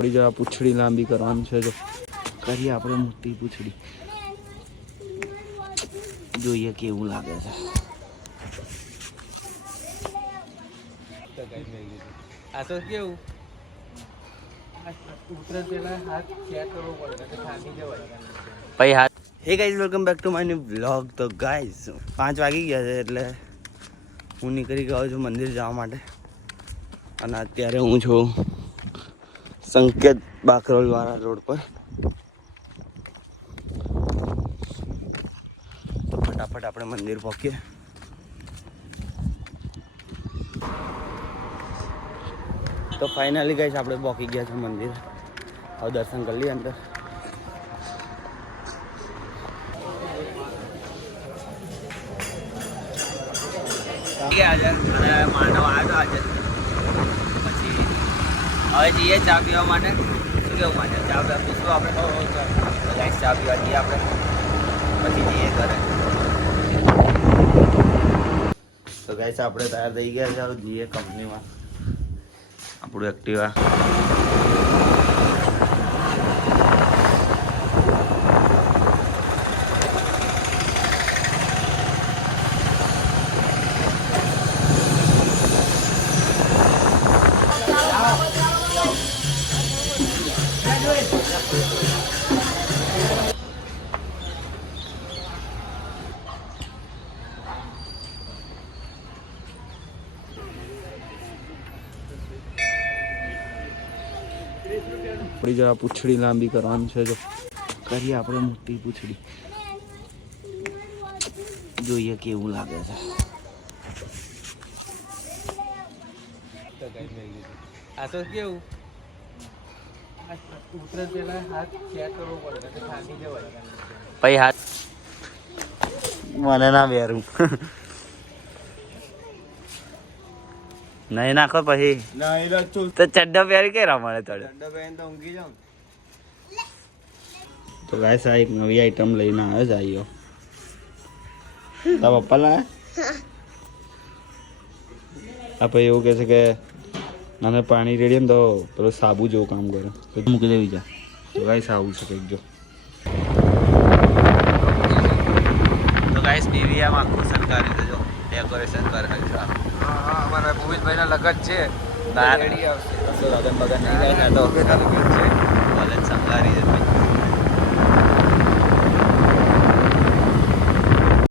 આપણી જરા પૂંછડી લાંબી કરવાની છે. જો કરીએ આપણે મોટી પૂંછડી, જોઈએ કેવું લાગે છે. આ તો કેવું ઉતરે પેલા હાથ ચેક કરવો પડે કે થાકી જવાય ભાઈ હાથ. Hey guys, welcome back to my new vlog. તો ગાઈઝ 5 વાગી ગયા છે એટલે હું નીકળી ગયો છું મંદિર જવા માટે. અને અત્યારે હું છું સંકેત બાકરોલવાળા રોડ પર. તો ફટાફટ આપણે મંદિર પહોંચીએ. તો ફાઇનલી ગાઈઝ આપણે પહોંચી ગયા છે મંદિર. હવે દર્શન કરી લઈએ અંદર. માંડવ આવ્યો આજે. પછી હવે જઈએ ચા પીવા માટે. શું કેવું માટે ચા પીવા પૂછવું આપણે? ચા પીવા જઈએ આપણે, પછી જઈએ ઘરે. તો ગાઈસ આપણે તૈયાર થઈ ગયા છે. હવે જઈએ કંપનીમાં. આપણું એક્ટિવા આપણી જરા પૂંછડી લાંબી કરવાની છે. જો કરીએ આપણે મોટી પૂંછડી, જોઈએ કેવું લાગે છે. આ તો કેવું ઉતરે પેલા હાથ ચેક કરવો પડે કે થાકી જવાય ભાઈ હાથ મને ના બેરું. નહીં નાખો પછી તો ચડ્ડો પહેરી કે રમાડે ચડે. તો ગાઈસ આ એક નવી આઈટમ લઈને આવ્યો છે. આયો તારા પપ્પા લાયા. આ પછી એવું કહે છે કે નાને પાણી રેડીએ ને તો પેલો સાબુ જેવું કામ કરે. તો મૂકી દેવી જા. તો ગાઈસ આવું છે કંઈક. જો તો ગાઈસ ડીવીઆમાં આખું સરકારી છે. જો ડેકોરેશન કરે છે. અમારા ભૂમિતભાઈના લગન છે. લગન બગન નહીં ગાય તો કોલેજ સંગારી છે.